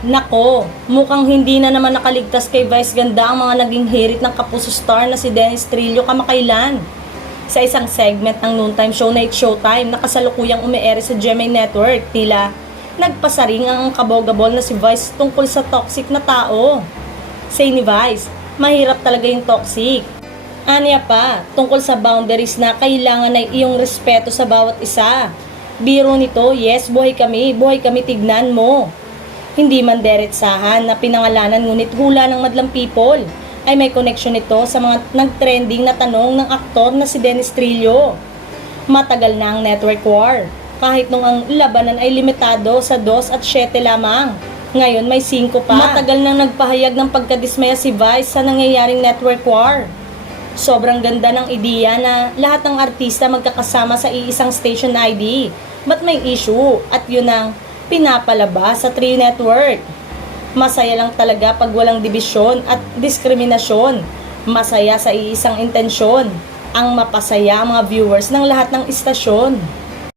Nako, mukhang hindi na naman nakaligtas kay Vice Ganda ang mga naging hirit ng kapuso star na si Dennis Trillo kamakailan. Sa isang segment ng noontime show na It's Showtime na kasalukuyang umiere sa GMA Network, tila nagpasaring ang kabogabol na si Vice tungkol sa toxic na tao. Say ni Vice, mahirap talaga yung toxic. Aniya pa, tungkol sa boundaries na kailangan ay iyong respeto sa bawat isa. Biro nito, yes, buhay kami tignan mo. Hindi man deretsahan na pinangalanan ngunit hula ng madlang people ay may connection ito sa mga nag-trending na tanong ng aktor na si Dennis Trillo. Matagal na ang network war, kahit nung ang labanan ay limitado sa 2 at 7 lamang. Ngayon may 5 pa. Matagal nang nagpahayag ng pagkadismaya si Vice sa nangyayaring network war. Sobrang ganda ng ideya na lahat ng artista magkakasama sa iisang station ID. Ba't may issue? At yun ang pinapalabas sa Tree Network. Masaya lang talaga pag walang dibisyon at diskriminasyon. Masaya sa iisang intensyon. Ang mapasaya ang mga viewers ng lahat ng istasyon.